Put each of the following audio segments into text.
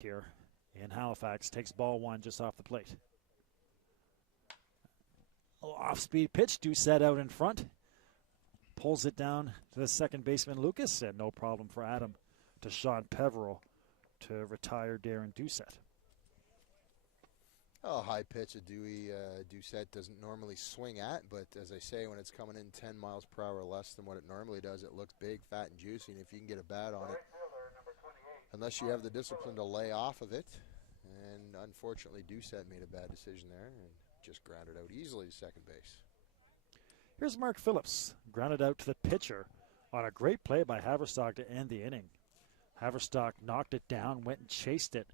here in Halifax. Takes ball one just off the plate. Off-speed pitch. Doucette out in front. Pulls it down to the second baseman, Lucas, and no problem for Adam to Sean Peveril to retire Darren Doucette. Oh, high pitch of Doucette doesn't normally swing at, but as I say, when it's coming in 10 miles per hour less than what it normally does, it looks big, fat, and juicy, and if you can get a bat on it, unless you have the discipline to lay off of it, and unfortunately Doucette made a bad decision there and just grounded out easily to second base. Here's Mark Phillips, grounded out to the pitcher on a great play by Haverstock to end the inning. Haverstock knocked it down, went and chased it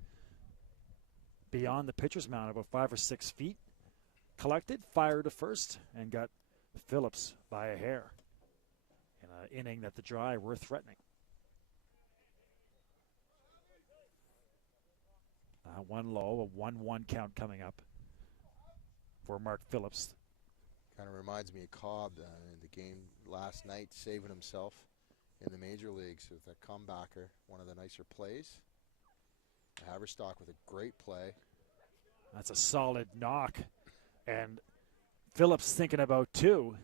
beyond the pitcher's mound about 5 or 6 feet, collected, fired to first, and got Phillips by a hair in an inning that the Dry were threatening. One low, a 1-1 count coming up for Mark Phillips. Kind of reminds me of Cobb in the game last night, saving himself in the major leagues with a comebacker, one of the nicer plays. Haverstock with a great play. That's a solid knock. And Phillips thinking about two.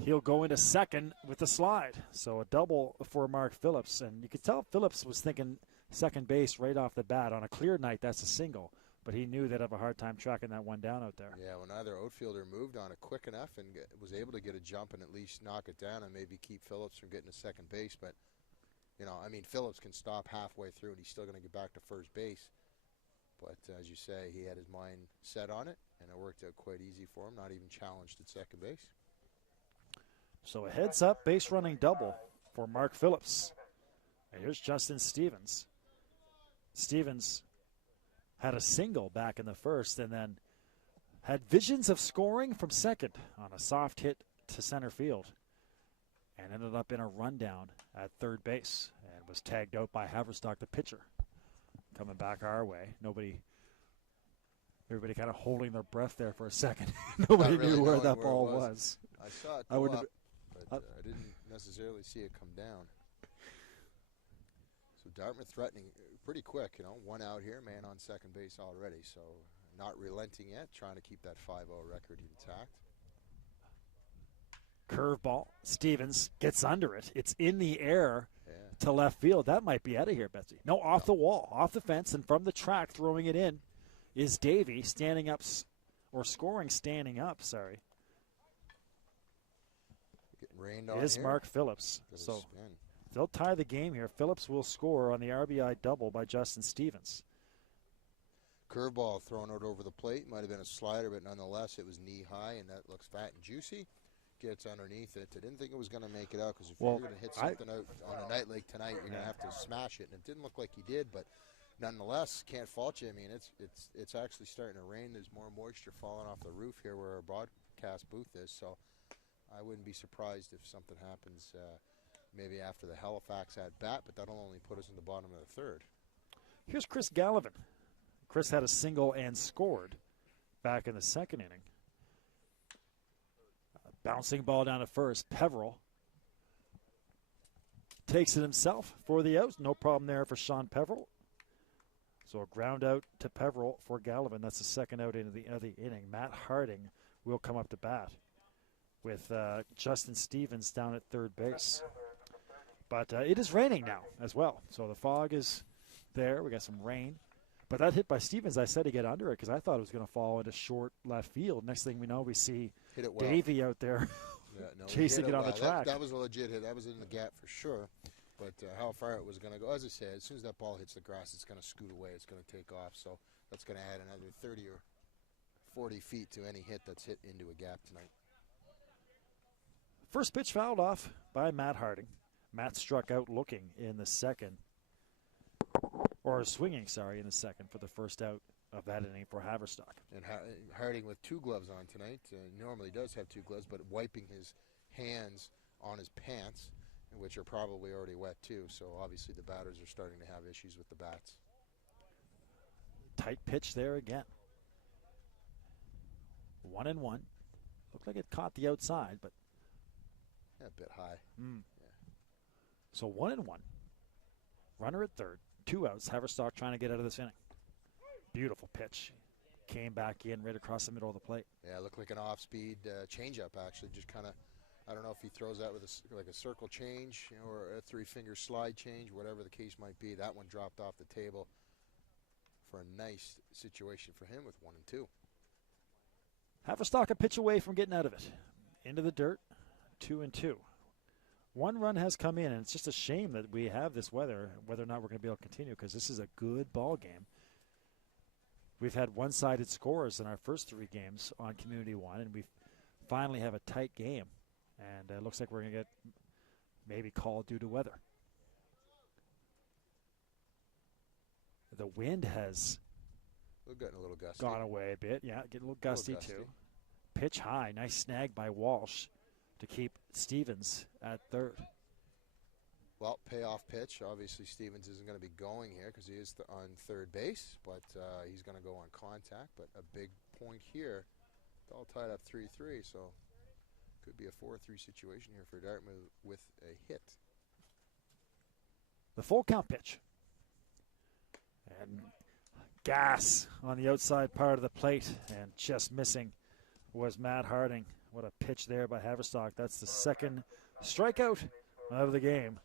He'll go into second with the slide. So a double for Mark Phillips. And you could tell Phillips was thinking second base right off the bat. On a clear night, that's a single. But he knew they'd have a hard time tracking that one down out there. Yeah, when either outfielder moved on it quick enough and was able to get a jump and at least knock it down and maybe keep Phillips from getting to second base. But, you know, I mean, Phillips can stop halfway through and he's still going to get back to first base. But as you say, he had his mind set on it, and it worked out quite easy for him, not even challenged at second base. So a heads-up base running double for Mark Phillips. And here's Justin Stevens. Stevens had a single back in the first and then had visions of scoring from second on a soft hit to center field and ended up in a rundown at third base and was tagged out by Haverstock, the pitcher. Coming back our way. Everybody kind of holding their breath there for a second. Nobody really knew where knowing that where ball it was. I saw it go up, but I didn't necessarily see it come down. So Dartmouth threatening pretty quick, you know, one out here, man on second base already. So not relenting yet, trying to keep that 5-0 record intact. Curveball. Stevens gets under it. It's in the air to left field. That might be out of here, Betsy. No, off the wall, off the fence, and from the track throwing it in is Davey standing up, or scoring standing up, sorry. Getting rained on is here. Mark Phillips. So they'll tie the game here. Phillips will score on the RBI double by Justin Stevens. Curveball thrown out over the plate. Might have been a slider, but nonetheless, it was knee high, and that looks fat and juicy. Gets underneath it. I didn't think it was going to make it out because if you're going to hit something out on a night like tonight, you're going to have to smash it. And it didn't look like he did, but nonetheless, can't fault you. I mean, it's actually starting to rain. There's more moisture falling off the roof here where our broadcast booth is. So I wouldn't be surprised if something happens maybe after the Halifax at bat, but that'll only put us in the bottom of the third. Here's Chris Gallivan. Chris had a single and scored back in the second inning. Bouncing ball down to first. Peveril takes it himself for the out. No problem there for Sean Peveril. So a ground out to Peveril for Gallivan. That's the second out into the inning. Matt Harding will come up to bat with Justin Stevens down at third base. But it is raining now as well. So the fog is there. We got some rain. But that hit by Stevens, I said to get under it because I thought it was going to fall into short left field. Next thing we know, we see Davey out there chasing it on the track. That was a legit hit. That was in the gap for sure. But how far it was going to go, as I said, as soon as that ball hits the grass, it's going to scoot away. It's going to take off. So that's going to add another 30 or 40 feet to any hit that's hit into a gap tonight. First pitch fouled off by Matt Harding. Matt struck out looking in the second. Or swinging, in the second for the first out of that inning for Haverstock. And Harding with 2 gloves on tonight. Normally does have 2 gloves, but wiping his hands on his pants, which are probably already wet too. So obviously the batters are starting to have issues with the bats. Tight pitch there again. 1-1. Looked like it caught the outside, but a bit high. So 1-1. Runner at third. 2 outs. Haverstock trying to get out of this inning. Beautiful pitch. Came back in right across the middle of the plate. Yeah, it looked like an off-speed changeup, actually. Just kind of, I don't know if he throws that with like a circle change, you know, or a 3-finger slide change, whatever the case might be. That one dropped off the table for a nice situation for him with 1 and 2. Haverstock a pitch away from getting out of it. Into the dirt, 2 and 2. 1 run has come in, and it's just a shame that we have this weather, whether or not we're going to be able to continue, because this is a good ball game. We've had one-sided scores in our first 3 games on Community One, and we finally have a tight game. And it looks like we're going to get maybe called due to weather. The wind has getting a little gusty. Gone away a bit. Yeah, getting a little gusty too. Pitch high. Nice snag by Walsh to keep Stevens at third. Well, payoff pitch. Obviously, Stevens isn't going to be going here because he is on third base, but he's going to go on contact. But a big point here. It's all tied up 3-3, so could be a 4-3 situation here for Dartmouth with a hit. The full count pitch. And gas on the outside part of the plate, and just missing was Matt Harding. What a pitch there by Haverstock. That's the second strikeout of the game.